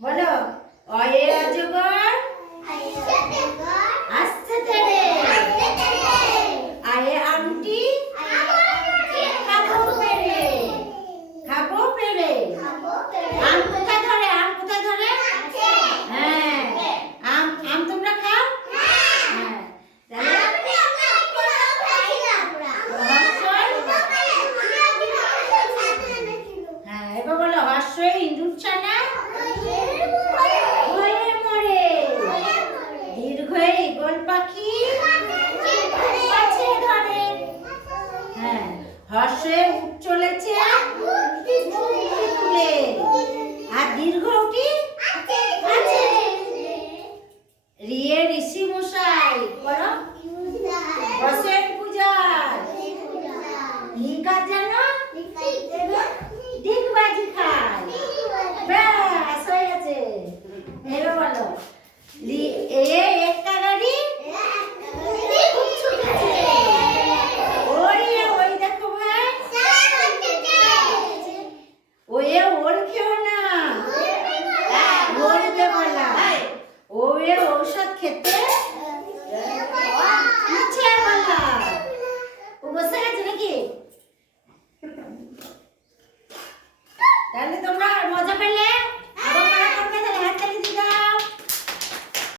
বলো অয়ে অজগর আসছে তেরে আয়ে আমটি খাবো পেরে খাবো পেরে আম কোথায় ধরে আম কোথায় ধরে হ্যাঁ আম আম তোমরা খাও হ্যাঁ হ্যাঁ এবার বলো হর্ষই ইঁদুর ছানা হয়ে মরে দীর্ঘই ঈগল পাখি কাছে ধরে হ্যাঁ হর্ষে উঠ চলেছে তুলে আর দীর্ঘ উঠি আছে রিয়ে ঋষি মশাই বলো বসেন পূজায় লিকার যেন ডিগবাজি খায় ব্যাস হয়ে গেছে এবার বলো এ একটা গাড়ি খুব ছুটেছে ওই ওই দেখো ভাই ওয়ে ওর খেও না মরবে বলা ওয়ে ঔষধ খেতে